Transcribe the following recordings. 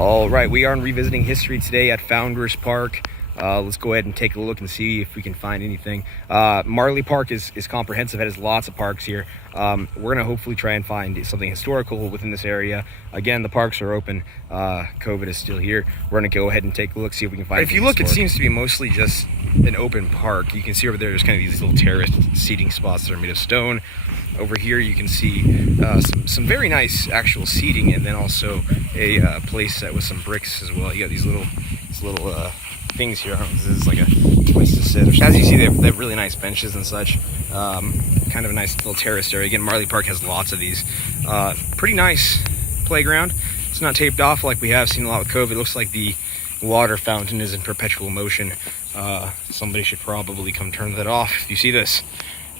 All right, we are revisiting history today at Founders Park. Let's go ahead and take a look and see if we can find anything. Marley Park is comprehensive. It has lots of parks here. We're going to hopefully try and find something historical within this area. Again, the parks are open. COVID is still here. We're going to go ahead and take a look, see if we can find If you look, it seems to be mostly just an open park. You can see over there's kind of these little terraced seating spots that are made of stone. Over here you can see some very nice actual seating, and then also a place that with some bricks as well. You got these little things here. I don't know if this is like a place to sit. As you see, they have really nice benches and such. Kind of a nice little terraced area. Again, Marley Park has lots of these. Pretty nice playground. It's not taped off like we have seen a lot with COVID. It looks like the water fountain is in perpetual motion. Somebody should probably come turn that off if you see this.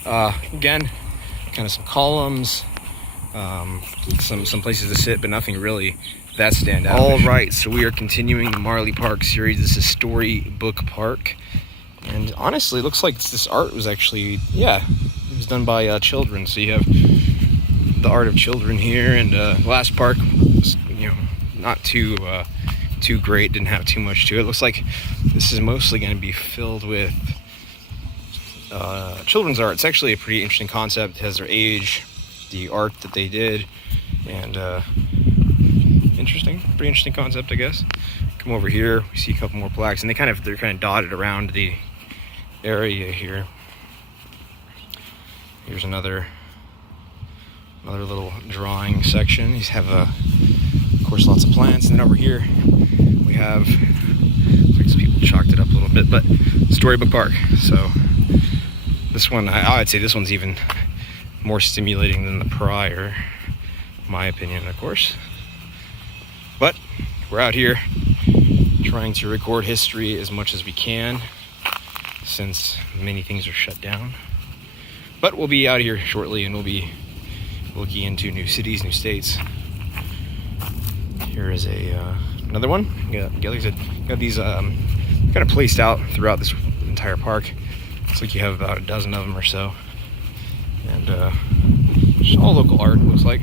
Again, kind of some columns, some places to sit, but nothing really that stand out. All right, so we are continuing the Marley Park series. This is Storybook Park, and honestly, it looks like this art was actually, it was done by children. So you have the art of children here, and last park was, not too great. Didn't have too much to it. Looks like this is mostly going to be filled with children's art. It's actually a pretty interesting concept. It has their age, the art that they did, and pretty interesting concept, I guess. Come over here, we see a couple more plaques, and they're kind of dotted around the area here. Here's another little drawing section. These have of course, lots of plants, and then over here we have, some people chalked it up a little bit, but Storybook Park. So this one, I'd say this one's even more stimulating than the prior, my opinion, of course. But we're out here trying to record history as much as we can, since many things are shut down. But we'll be out here shortly, and we'll be looking into new cities, new states. Here is another one. Like I said, got these kind of placed out throughout this entire park. Looks like you have about a dozen of them or so, and just all local art, looks like.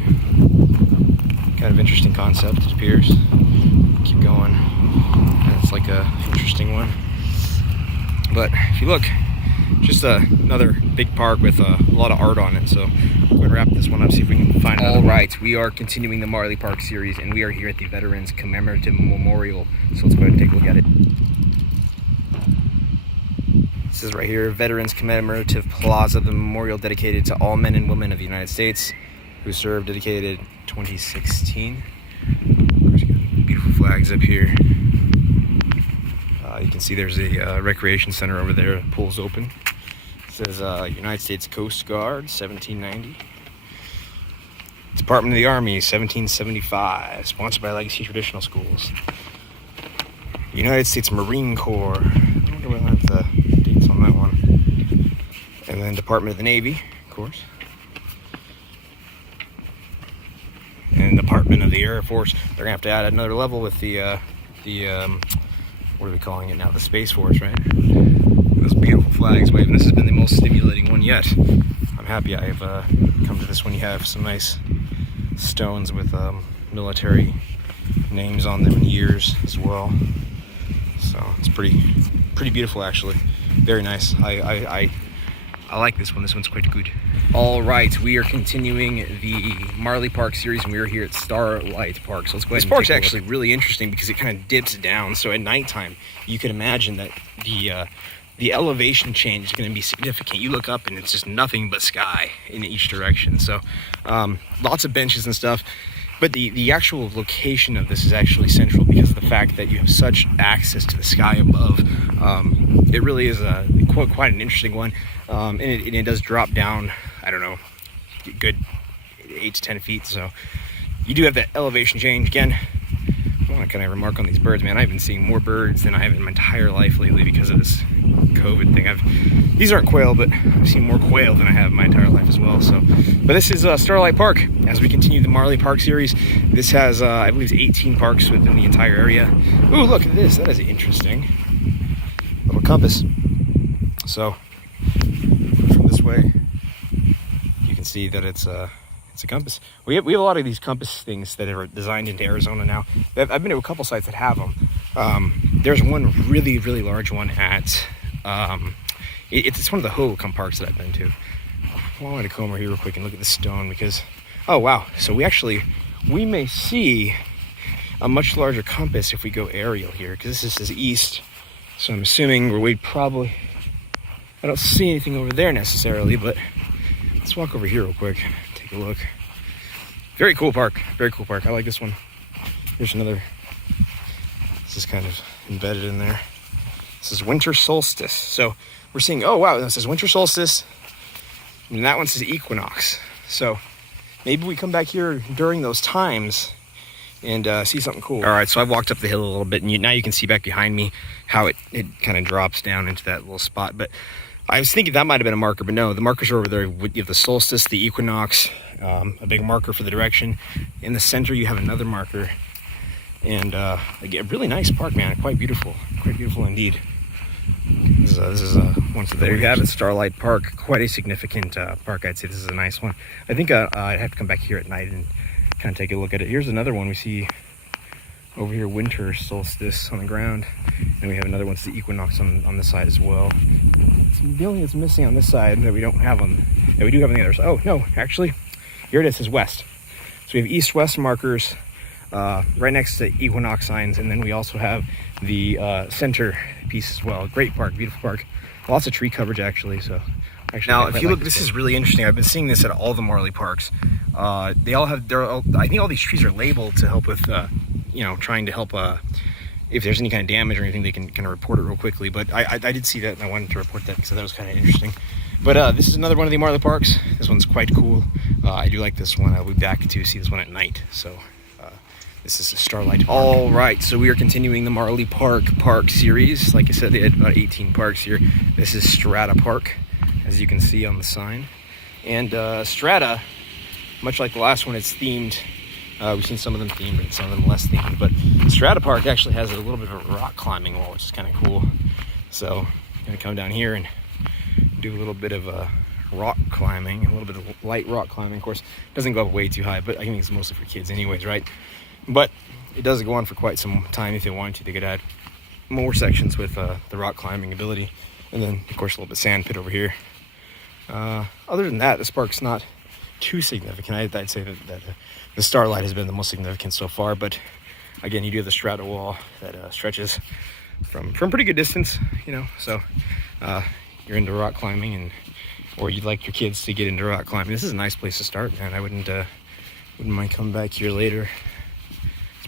Kind of interesting concept, it appears. Keep going. It's like a interesting one. But if you look, just another big park with a lot of art on it. So we're going to wrap this one up, see if we can find another. All right, we are continuing the Marley Park series, and we are here at the Veterans Commemorative Memorial. So let's go ahead and take a look at it. This is right here, Veterans Commemorative Plaza, the memorial dedicated to all men and women of the United States who served, dedicated 2016. Of course, you got beautiful flags up here. You can see there's a recreation center over there. The pool's open. It says United States Coast Guard, 1790. Department of the Army, 1775. Sponsored by Legacy Traditional Schools. United States Marine Corps. I wonder what I have the dates on that one. And then Department of the Navy, of course. And Department of the Air Force. They're gonna have to add another level with the what are we calling it now? The Space Force, right? Those beautiful flags waving. This has been the most stimulating one yet. I'm happy I've come to this one. You have some nice stones with military names on them and years as well. So it's pretty beautiful, actually. Very nice. I like this one. This one's quite good. All right, we are continuing the Marley Park series, and we are here at Starlight Park. So let's go ahead. This park's actually really interesting because it kind of dips down. So at nighttime, you can imagine that the elevation change is going to be significant. You look up and it's just nothing but sky in each direction. So lots of benches and stuff. But the actual location of this is actually central because of the fact that you have such access to the sky above. It really is quite an interesting one. And it does drop down, I don't know, good 8 to 10 feet. So you do have that elevation change. Again, I want to kind of remark on these birds, man. I've been seeing more birds than I have in my entire life lately because of this COVID thing. These aren't quail, but I've seen more quail than I have in my entire life as well. So, but this is Starlight Park. As we continue the Marley Park series, this has, I believe, 18 parks within the entire area. Ooh, look at this. That is interesting. Little compass. So, from this way, you can see that it's It's a compass. We have a lot of these compass things that are designed into Arizona now. I've been to a couple sites that have them. There's one really, really large one at, it's one of the Hohokam parks that I've been to. I wanted to come over here real quick and look at the stone because, oh wow. So we may see a much larger compass if we go aerial here, because this is east. So I'm assuming we'd probably, I don't see anything over there necessarily, but let's walk over here real quick, take a look. Very cool park, very cool park. I like this one. Here's another, this is kind of embedded in there. This is winter solstice. So we're seeing, oh wow, this is winter solstice, and that one says equinox. So maybe we come back here during those times and see something cool. All right, so I've walked up the hill a little bit, and now you can see back behind me how it kind of drops down into that little spot. But I was thinking that might have been a marker, but no, the markers are over there. You have the solstice, the equinox, a big marker for the direction. In the center, you have another marker. And again, a really nice park, man. Quite beautiful indeed. This is one of the There you have it, Starlight Park. Quite a significant park. I'd say this is a nice one. I think I'd have to come back here at night and kind of take a look at it. Here's another one we see over here, winter solstice on the ground, and we have another one, it's the equinox on the side as well. The only thing that's missing on this side that we don't have on, that we do have on the other side. Oh no, actually, here it is west. So we have east-west markers right next to equinox signs, and then we also have the center piece as well. Great park, beautiful park, lots of tree coverage actually. So actually, now if you look, this is really interesting. I've been seeing this at all the Marley parks. They all have I think all these trees are labeled to help with trying to help if there's any kind of damage or anything, they can kind of report it real quickly. But I did see that, and I wanted to report that because that was kind of interesting. But this is another one of the Marley parks. This one's quite cool. I do like this one. I'll be back to see this one at night. So this is a Starlight Park. All right, so we are continuing the Marley Park series. Like I said, they had about 18 parks here. This is Strata Park, as you can see on the sign. And Strata, much like the last one, it's themed. We've seen some of them themed and some of them less themed. But Strata Park actually has a little bit of a rock climbing wall, which is kind of cool. So I'm gonna come down here and do a little bit of rock climbing, a little bit of light rock climbing. Of course, it doesn't go up way too high, but I think it's mostly for kids anyways, right? But it does go on for quite some time if they wanted to. They could add more sections with the rock climbing ability. And then, of course, a little bit of sand pit over here. Other than that, this park's not too significant. I'd say that the Starlight has been the most significant so far. But again, you do have the Strata wall that stretches from pretty good distance, So you're into rock climbing, or you'd like your kids to get into rock climbing. This is a nice place to start, man. I wouldn't mind coming back here later.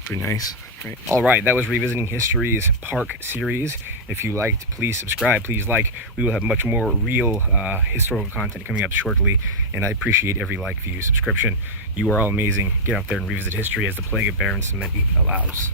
Pretty nice, right? All right, that was Revisiting History's Park series. If you liked, please subscribe, please like. We will have much more real historical content coming up shortly, and I appreciate every like, view, subscription. You are all amazing. Get out there and revisit history as the plague of barren cement allows.